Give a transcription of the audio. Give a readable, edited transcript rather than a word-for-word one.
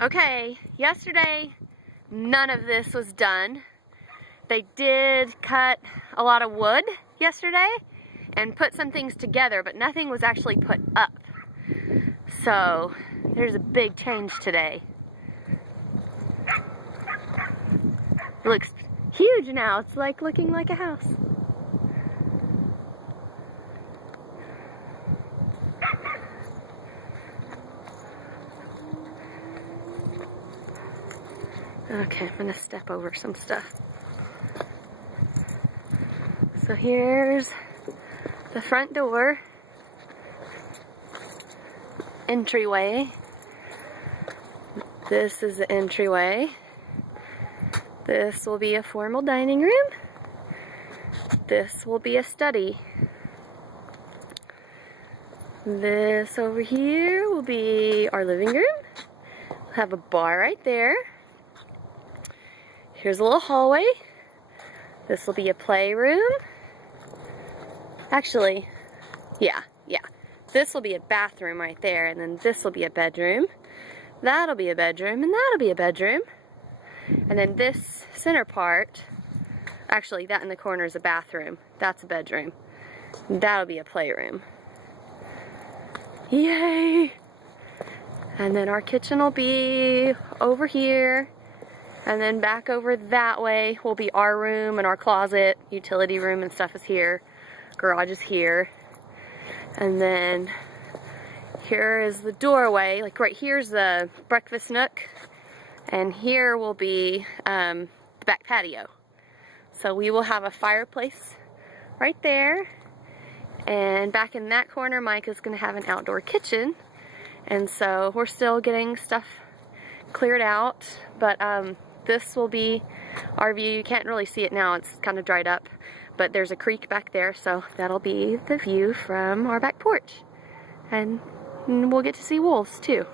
Okay, yesterday none of this was done. They did cut a lot of wood yesterday and put some things together, but nothing was actually put up. So there's a big change today. It looks huge now. It's like looking like a house. Okay, I'm gonna step over some stuff. So here's the front door, entryway. This is the entryway. This will be a formal dining room. This will be a study. This over here will be our living room. We'll have a bar right there. Here's a little hallway. This will be a playroom. Actually, yeah. This will be a bathroom right there, and then this will be a bedroom. That'll be a bedroom, and that'll be a bedroom. And then this center part, actually that in the corner is a bathroom. That's a bedroom. That'll be a playroom. Yay! And then our kitchen will be over here. And then back over that way will be our room and our closet. Utility room and stuff is here. Garage is here. And then here is the doorway. Like right here's the breakfast nook. And here will be the back patio. So we will have a fireplace right there. And back in that corner, Mike is going to have an outdoor kitchen. And so we're still getting stuff cleared out. But this will be our view. You can't really see it now. It's kind of dried up. But there's a creek back there. So that'll be the view from our back porch. And we'll get to see wolves too.